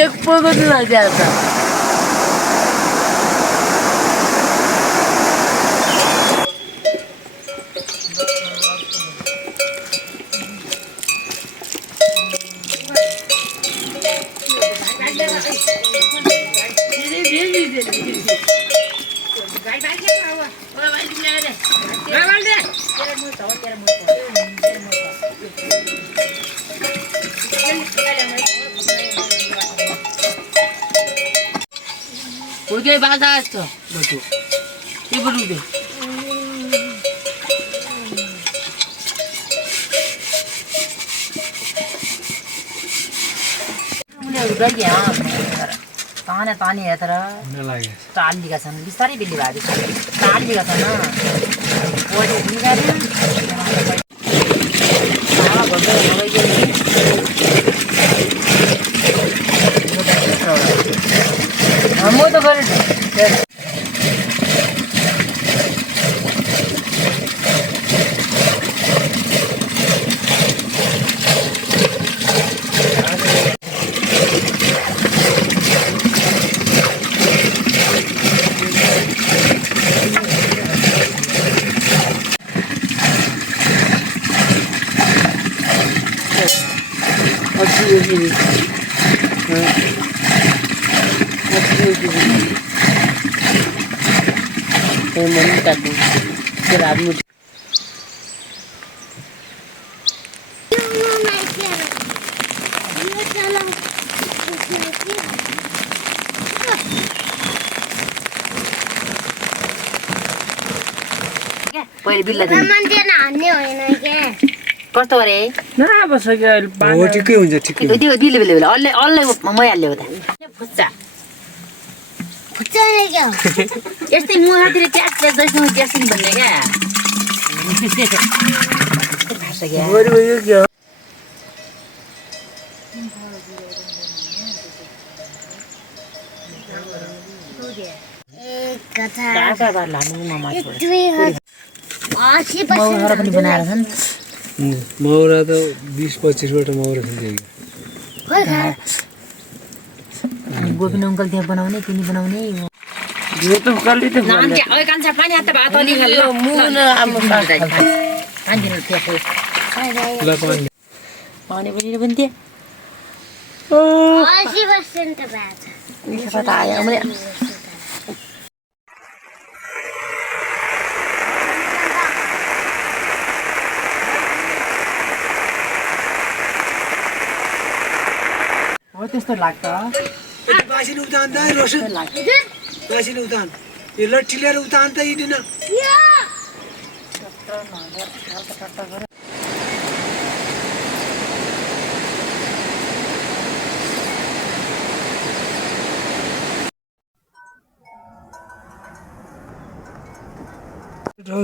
एक पोगो झाले आता उद्या बाजार असतो बघू ते बनवू दे ताने ताने है तर टाल लिगा छन् बिस्तारै बिल्ली भाबी टाल लिगा छन् ओडे निगारे हावा भन्दै म त गरे पहिले बिल्ला कस्तो गरे ठिकै हुन्छ ठिकै त्यो बिल्ले बिल्ले अल्ले अल्ले मइहाल्यो त फुच्चा फुच्चा नै क्या यस्तै मुहातिर ट्यास ट्यास जस्तो ट्यासिन भन्ने क्या भाषा क्या मौरा त 20-25 वटा मौरा छ गोपिन अंकल त्यहाँ बनाउने तिनी बनाउने यो त कल्ली त नाम के ओइ कान्छा पानी हात भात अलि खायो मुन आम पानी दिन त्यो ल पानी पानी पनि दिए 80% भात नि पता आयो मैले हो त्यस्तो लाग्छ बासिले उतान त रोशन बासिले उतान यो लट्ठी लिएर उतान त हिँड्न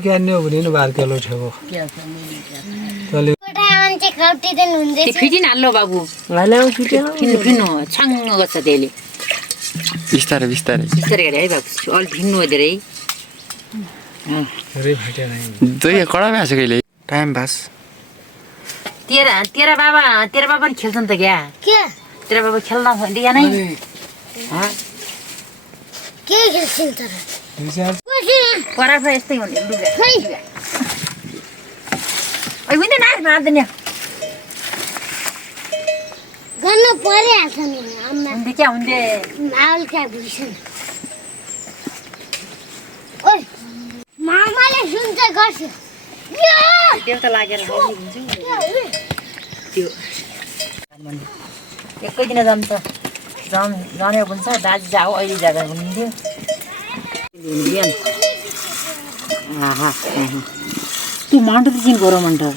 क्या नहीं हो नहीं बाहर के लो ठेको चले त्यो फिटिन हाल्नु बाबु लाले हो फिटे फिन्नु फिन्नु छाङ्ग गर्छ त्यसले बिस्तारै बिस्तारै बिस्तारै गरे है बाबु अलि फिन्नु हो धेरै रे फाटे नहीं दुई कडा भएछ कहिले टाइम पास तेरा बाबा पनि खेल्छन् त क्या तेरा बाबा खेल्न भइदिया नै के खेल्छन् तर पराफा यस्तै हुने लुगा ओइ विन्दै नाच मार्दैन गर्नु परिहाल्छ नि अम्मा हुँदै क्या हुँदै माउल क्या भुइसन ओइ मामाले सुन्छ गर्छ त्यो त लागेर हुन्छ त्यो एकै दिन जान्छ जाने हुन्छ दाजु जाऊ अहिले जाँदा हुन्थ्यो बिहान त्यो मन्टर त चिन गरौँ मन्टर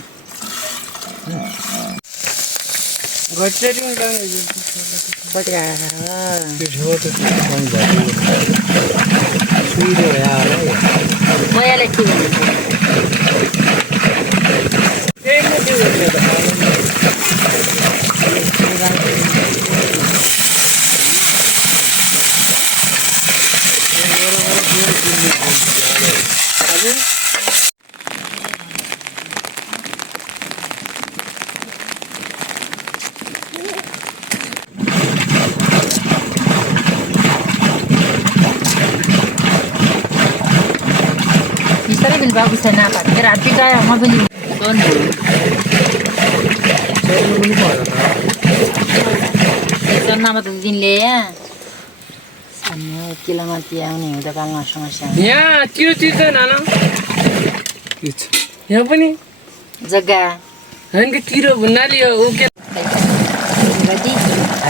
मयाले के बिस्तारै पनि बाबु छ नापा मेरो हात पिटायो म पनि सन्नामा त दिनले सानो किलोमा आउने हुँदा पाल्न समस्या यहाँ चिरो चिर्छ नाना यहाँ पनि जग्गा होइन कि चिरो भन्नाले ऊ के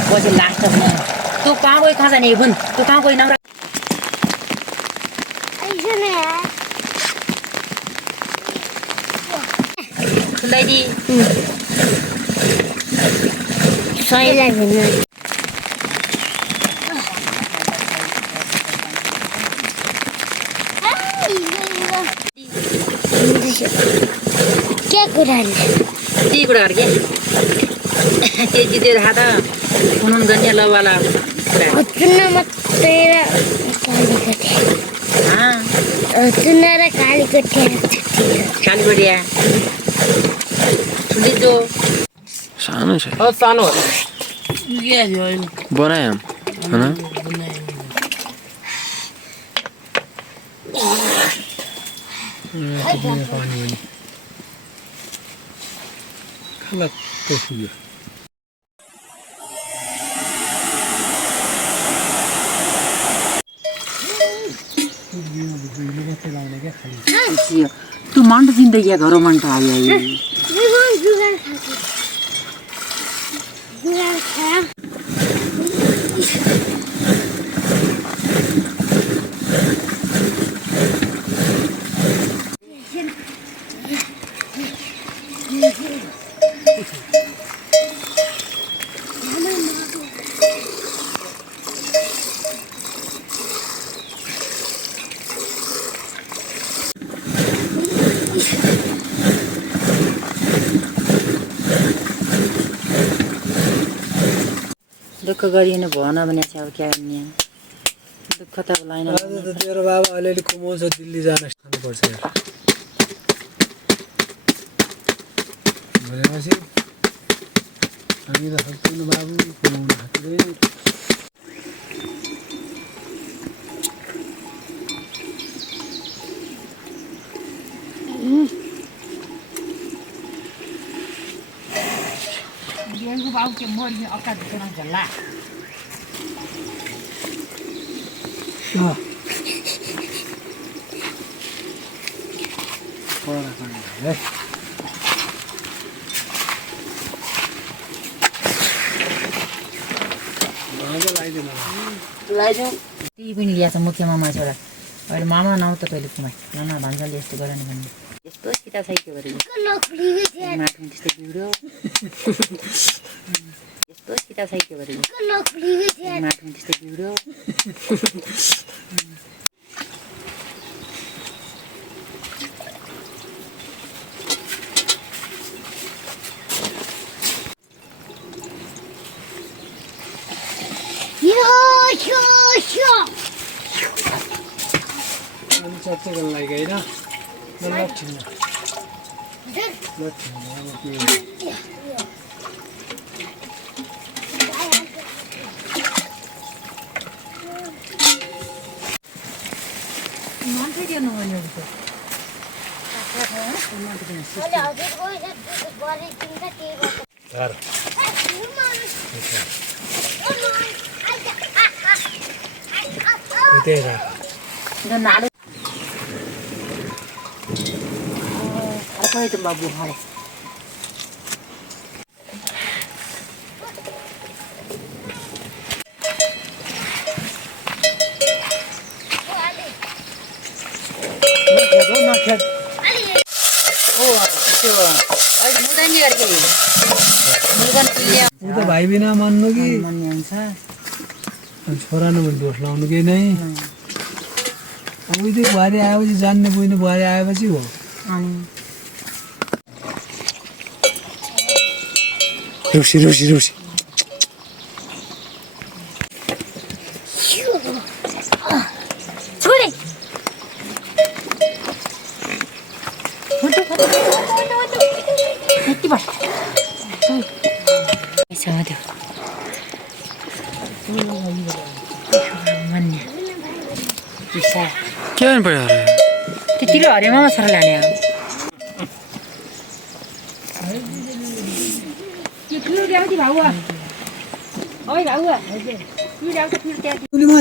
पछि लास्ट तँ कहाँ गयो कहाँ जाने भन् तँ कहाँ गयो नम्रा खुल्लाइदि सैलाई भन्नु के कुराले त्यही कुराहरू के त्यो जितेर खा त फुनुन गर्ने लवाला कुरा चुन्न मात्रै र कालीको चुन्न र कालीको कालीबढिया ठुली जो सानो छ सानो बनायो होइन तू मंड जिंदगी घरों मंड आया दुःख गरिएन भएन भने चाहिँ अब क्या गर्ने दुःख त लाइन तेरो बाबा अलिअलि कमाउँछ दिल्ली जान पर्छ भनेपछि हामी त सक्दैन बाबु कमाउन सक्दैन बाबु के मर्ने अकाद चुनाव झल्ला लगाइदिउँ ती पनि ल्याएको छ मुख्य मामा छोरा अहिले मामा नआउ त तैँले कुमाई नाना भान्साले यस्तो गरेन भने यस्तो सीता साइक्यो गरेको माटो त्यस्तै बिग्रियो यस्तो सीता साइक्यो गरेको माटो त्यस्तै बिग्रियो अनि चच्चको लागि होइन लट्ठिन मान्छे दिनु भने नाडो apa itu babu hai ऊ त भाइ बिना मान्नु कि छोरा न भने दोष लाउनु केही नै अब त्यो बुहारी आएपछि जान्ने बुझ्ने बुहारी आएपछि हो रुसी रुसी रुसी के गर्नु पर्यो अरे त्यतिकै हरेमा छोरा लाने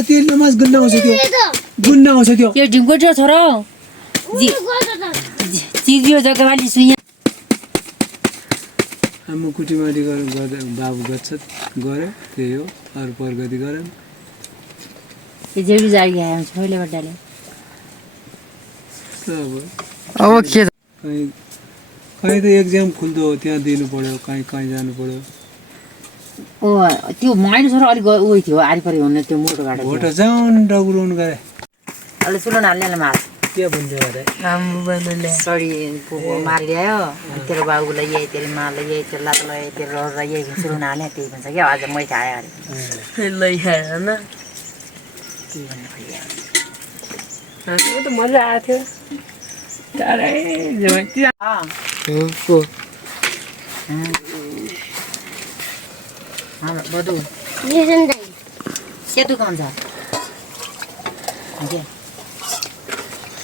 तेल नमाज गुन्न आउँछ त्यो यो ढिमको छोरा चिरियो जग्गावाली सुइया आमा कुटीमारी गर्दा बाबु गच्छत गरे त्यही हो अरू प्रगति गरेन यो जेडी जागी आयो छोइले बड्डाले अब के कहीँ त एक्जाम खुल्दो हो त्यहाँ दिनु पर्यो कहीँ जानु पर्यो ओ त्यो माइलो छोरा अलिक उयो थियो आरिपरि हुने त्यो मोटो गाडा भोट जाउन डगुराउनु गरे अलि चुलो हाल्ने मार के भन्छ अरे मोबाइलले सरी मारिदियो तेरो बाबुलाई यही तेरो मालाई यही तेरो लातलाई तेरो रलाई यही चुलो हाल्ने त्यही भन्छ क्या आज मै खाएँ अरे लैखायो होइन के भन्नु खोज्यो हामीलाई त मजा आएको थियो टाढै बधु सेतु कहाँ छ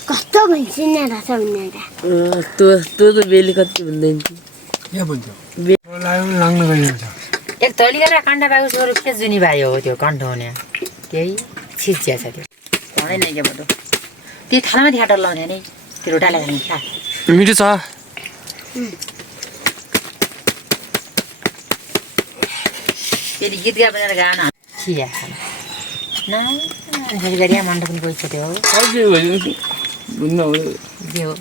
कस्तो भइसिने रहेछ भन्ने तँ त बेली कति भन्दैन के भन्छ लाग्न गइरहेको छ एक थली गरेर काण्ड पाएको छोरो के जुनी भाइ हो त्यो कण्ठ हुने केही छिर्चिया छ त्यो हुँदै नै के बधु त्यो थालामाथि खाटर लाउने नि त्यो रोटाले खाने खा मिठो छ फेरि गीत गा बनाएर गाना छिया न फेरि गरी मण्डपमा गइसक्यो अझै भयो के हो